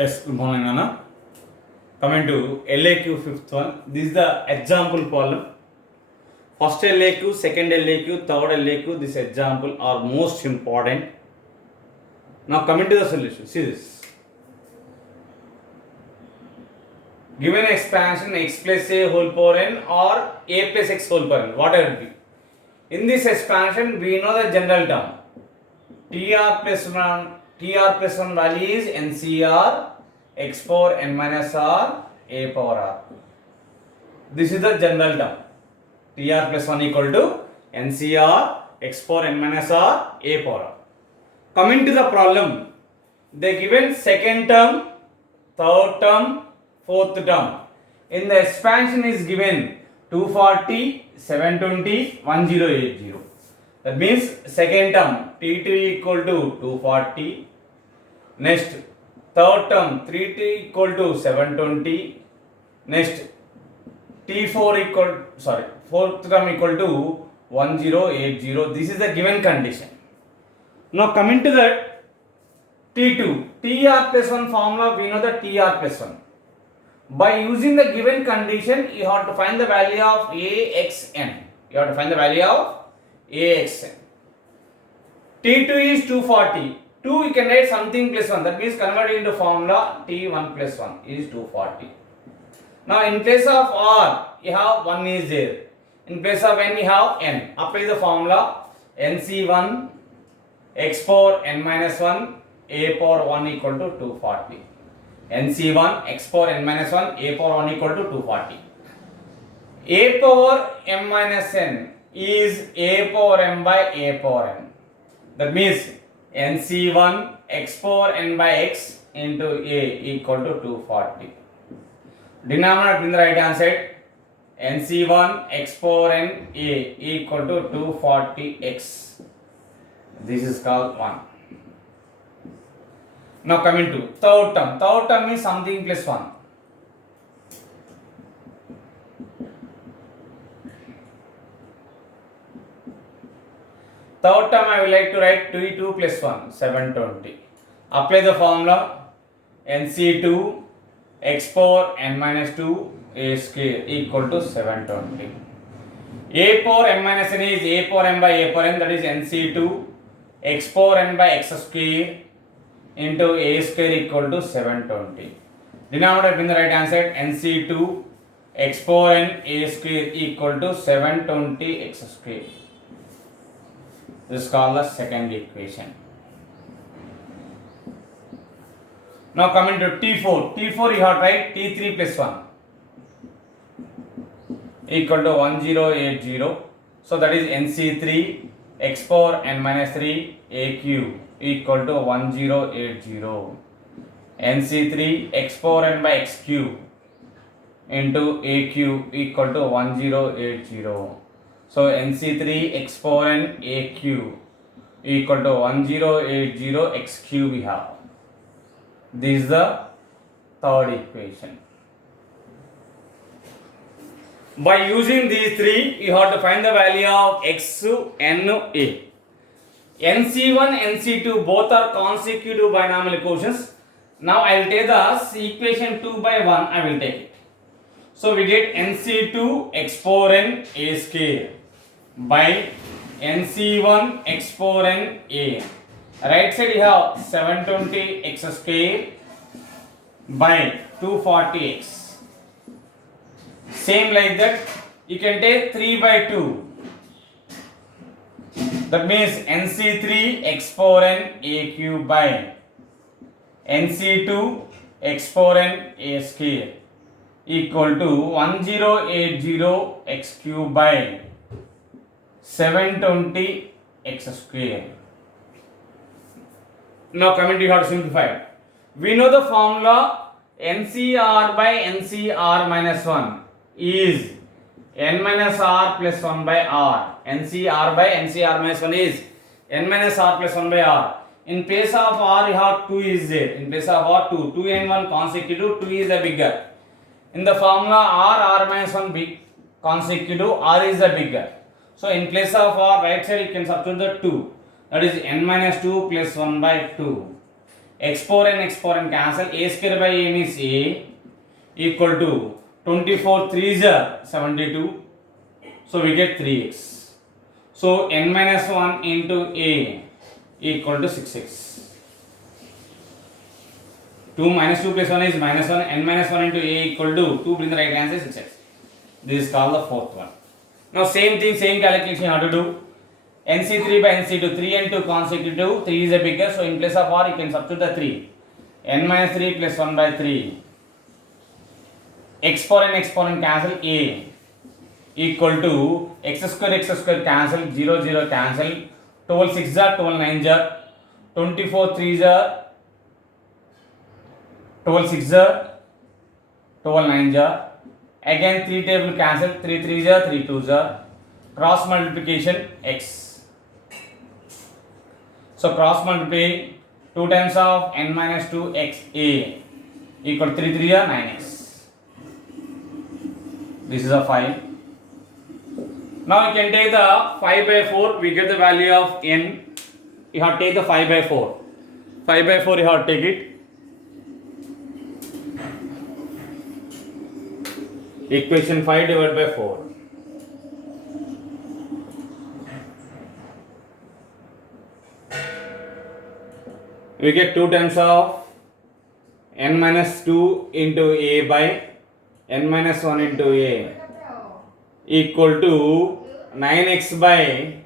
Yes, good morning, Anna. Coming to LAQ fifth one. This is the example problem. First LAQ, second LAQ, third LAQ. This example are most important. Now coming to the solution. See this. Given expansion x plus a whole power n or a plus x whole power n, whatever it be. In this expansion, we know the general term. TR plus 1 value is NCR x power n minus r a power r. This is the general term. TR plus 1 equal to NCR x power n minus r a power r. Coming to the problem, they given second term, third term, fourth term. In the expansion is given 240, 720, 1080. That means second term T2 equal to 240. Next third term 3T equal to 720. Next fourth term equal to 1080. This is the given condition. Now coming to that T2, TR plus 1 formula, we know the TR plus 1. By using the given condition, you have to find the value of AXN. You have to find the value of AXN. T2 is 240. 2 you can write something plus 1. That means convert into formula T1 plus 1 is 240. Now in place of R, you have 1 is there. In place of N, you have N. Apply the formula NC1 x power n minus 1 a power 1 equal to 240. NC1 x power n minus 1 a power 1 equal to 240. A power m minus n is a power m by a power n. That means NC1 x power n by x into a equal to 240. Denominator in the right hand side, NC1 x power n a equal to 240x. This is called 1. Now coming to third term. Third term is something plus 1. Third term I will like to write T2 plus 1, 720. Apply the formula NC2 x power n minus 2 a square equal to 720. A power m minus n is a power m by a power n, that is NC2 x power n by x square into a square equal to 720. Denominator in the right hand side, NC2 x power n a square equal to 720 x square. This is called the second equation. Now coming to T4. T4 you have to write T3 plus 1 equal to 1080. So that is NC3 x power n minus 3 a cube equal to 1080. NC3 x power n by x cube into a cube equal to 1080. So NC3 x power n a cube equal to 1080 x cube we have. This is the third equation. By using these three, you have to find the value of x, n, a. NC1, NC2 both are consecutive binomial equations. Now I will take the equation 2 by 1, I will take it. So we get NC2 x power n a square by NC1 x power n a. Right side you have 720 x square by 240x. Same like that, you can take 3 by 2. That means NC3 x power n a cube by NC2 x power n a square equal to 1080 x cube by 720 x square. Now coming to, you have to simplify. We know the formula NCR by NCR minus 1 is n minus r plus 1 by r. NCR by NCR minus 1 is n minus r plus 1 by r. In place of r you have 2 is there. In place of r 2. 2 and 1 consecutive, 2 is the bigger. In the formula r minus 1 big consecutive, r is the bigger. So in place of r right side you can substitute the 2. That is n minus 2 plus 1 by 2. x power n cancel, a square by a means a equal to 24 3s are 72, so we get 3x. So n minus 1 into a equal to 6x. 2 minus 2 plus 1 is minus 1, n minus 1 into a equal to 2, bring the right answer 6x. This is called the fourth one. Now same thing, same calculation you have to do. NC3 by NC2, 3 and 2 consecutive, 3 is a bigger, so in place of r you can substitute the 3. N minus 3 plus 1 by 3. X power n cancel, a equal to x square cancel, 0 0 cancel, 12 6 are 12 9 are 24 3 are 12 6 are 12 9 are, again 3 table cancel, 3 3 are 3 2 are, cross multiplication x. So cross multiply 2 times of n minus 2 x a equal 3 3 are 9x. This is a 5. Now you can take the 5 by 4, we get the value of n. You have to take the 5 by 4. 5 by 4 you have to take it. Equation 5 divided by 4. We get 2 times of n minus 2 into a by n minus 1 into a equal to 9x by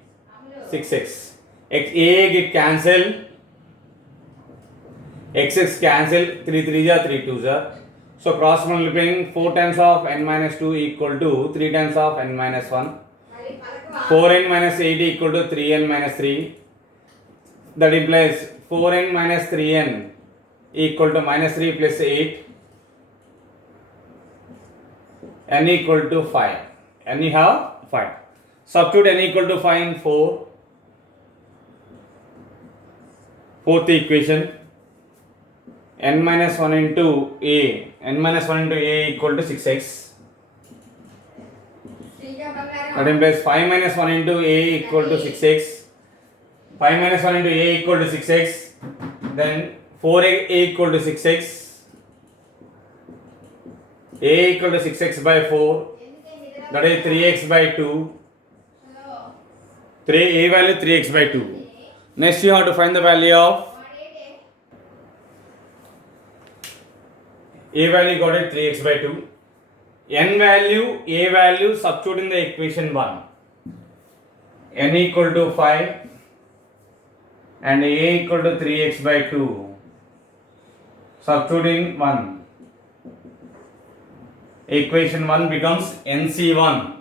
6x. A get cancel, xx cancel, 3 3 are 3 2 are. So cross multiplying 4 times of n minus 2 equal to 3 times of n minus 1. 4n minus 8 equal to 3n minus 3. That implies 4n minus 3n equal to minus 3 plus 8. N equal to 5. N you have 5. Substitute n equal to 5 in 4. Fourth equation. N minus 1 into a. N minus 1 into a equal to 6x. That implies 5 minus 1 into a equal to 6x. 5 minus 1 into a equal to 6x. Then 4a equal to 6x. A equal to 6x by 4. That is 3x by 2. 3a value 3x by 2. Next you have to find the value of a value, got it 3x by 2. N value, a value, substitute in the equation 1. N equal to 5 and a equal to 3x by 2. Substituting 1. Equation 1 becomes NC1.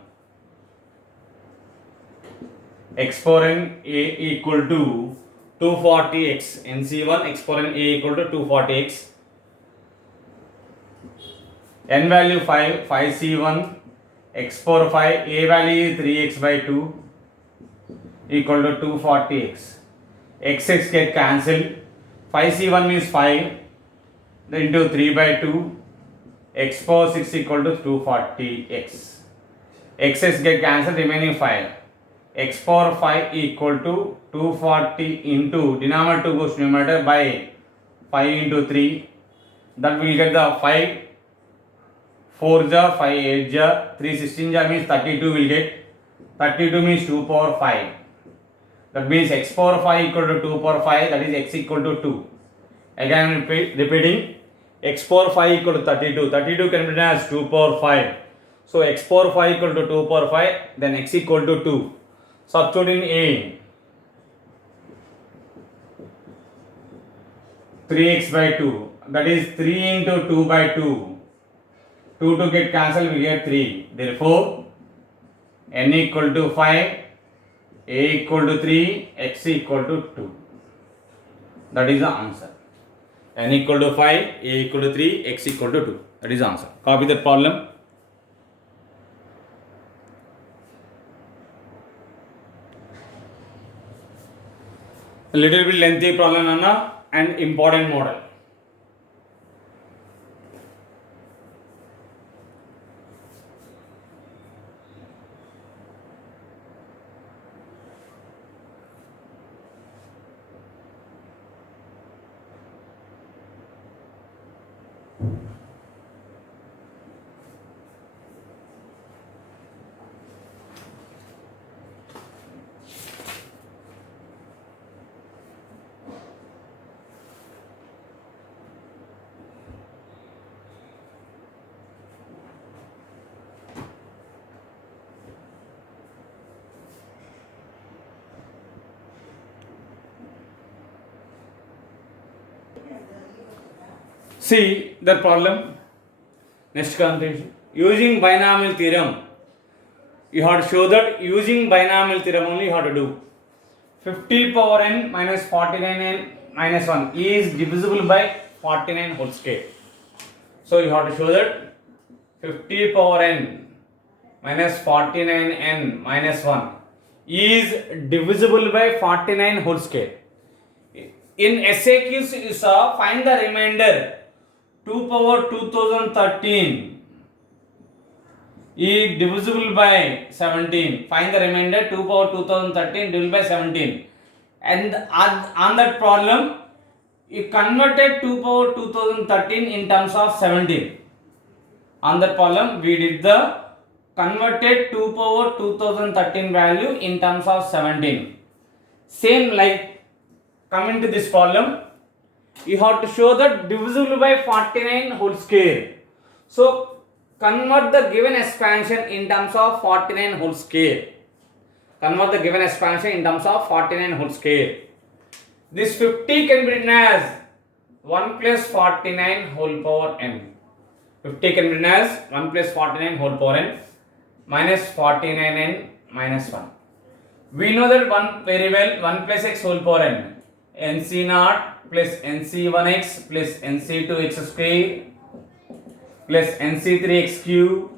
X power n a equal to 240x. NC1 x power n a equal to 240x. N value 5, 5C1, x power 5, a value is 3x by 2 equal to 240x. Xx get cancelled. 5C1 means 5 into 3 by 2, x power 6 equal to 240x. Xx get cancelled, remaining 5. X power 5 equal to 240 into denominator 2 goes to numerator by 5 into 3. That will get the 5 4 ja, 5 8 ja, 3 16 ja means 32 will get. 32 means 2 power 5. That means x power 5 equal to 2 power 5, that is x equal to 2. Again repeating, x power 5 equal to 32. 32 can be written as 2 power 5. So x power 5 equal to 2 power 5, then x equal to 2. Substituting a. 3x by 2, that is 3 into 2 by 2. 2 to get cancelled, we get 3. Therefore, n equal to 5, a equal to 3, x equal to 2. That is the answer. N equal to 5, a equal to 3, x equal to 2. That is the answer. Copy that problem. A little bit lengthy problem Anna, and important model. See the problem. Next consideration. Using binomial theorem, you have to show that using binomial theorem only you have to do. 50 power n minus 49n minus 1 is divisible by 49 whole square. So you have to show that 50 power n minus 49n minus 1 is divisible by 49 whole square. In SAQs you saw find the remainder 2 power 2013 is divisible by 17. Find the remainder 2 power 2013 divisible by 17. And on that problem, you converted 2 power 2013 in terms of 17. On that problem, we did the converted 2 power 2013 value in terms of 17. Same like coming to this problem, you have to show that divisible by 49 whole square. So convert the given expansion in terms of 49 whole square. Convert the given expansion in terms of 49 whole square. This 50 can be written as 1 plus 49 whole power n. 50 can be written as 1 plus 49 whole power n minus 49n minus 1. We know that one very well, 1 plus x whole power n. nc0 plus nc1x plus nc2x square plus nc3x cube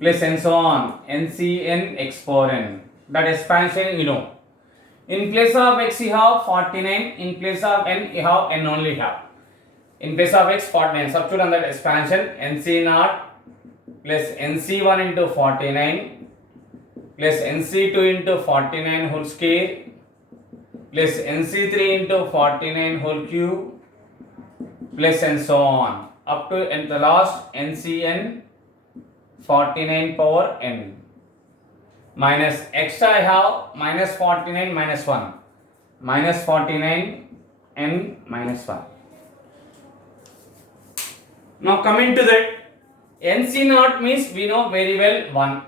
plus and so on ncn x power n. That expansion you know. In place of x you have 49, in place of n you have n only have. In place of x 49, substitute on that expansion nc0 plus nc1 into 49 plus nc2 into 49 whole square plus nc3 into 49 whole cube plus and so on up to and the last ncn 49 power n minus extra I have minus 49 minus 1 minus 49 n minus 1. Now coming to that, nc0 means we know very well 1,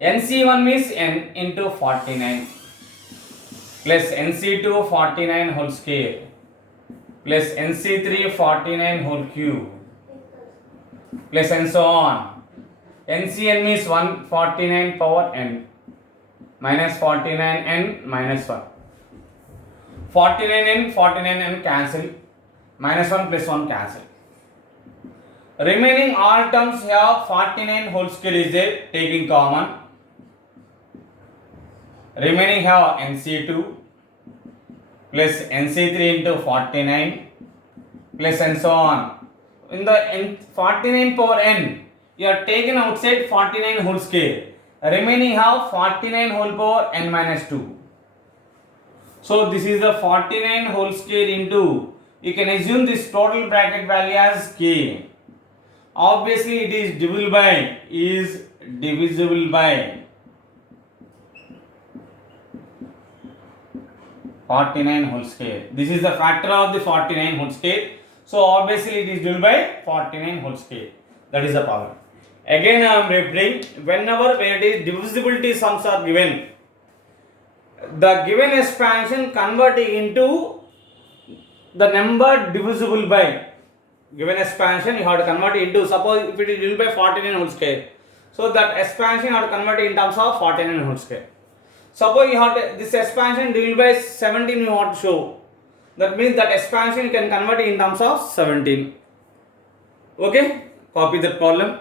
nc1 means n into 49 plus nc2 49 whole square plus nc3 49 whole cube plus and so on. NCN means 149 power n minus 49n minus 1. 49n cancel, minus 1 plus 1 cancel. Remaining all terms have 49 whole square is there, taking common. Remaining have nc2 plus nc3 into 49 plus and so on. In the 49 power n, you are taken outside 49 whole square. Remaining have 49 whole power n minus 2. So this is the 49 whole square into, you can assume this total bracket value as k. Obviously it is divisible by 49 whole square. This is the factor of the 49 whole square. So obviously it is divisible by 49 whole square. That is the problem. Again I am repeating, whenever it is divisibility sums are given, the given expansion converting into the number divisible by. Given expansion you have to convert it into, suppose if it is divisible by 49 whole square, so that expansion you have to convert it in terms of 49 whole square. Suppose you have to, this expansion divisible by 17 you want to show, that means that expansion you can convert it in terms of 17. Okay, copy that problem.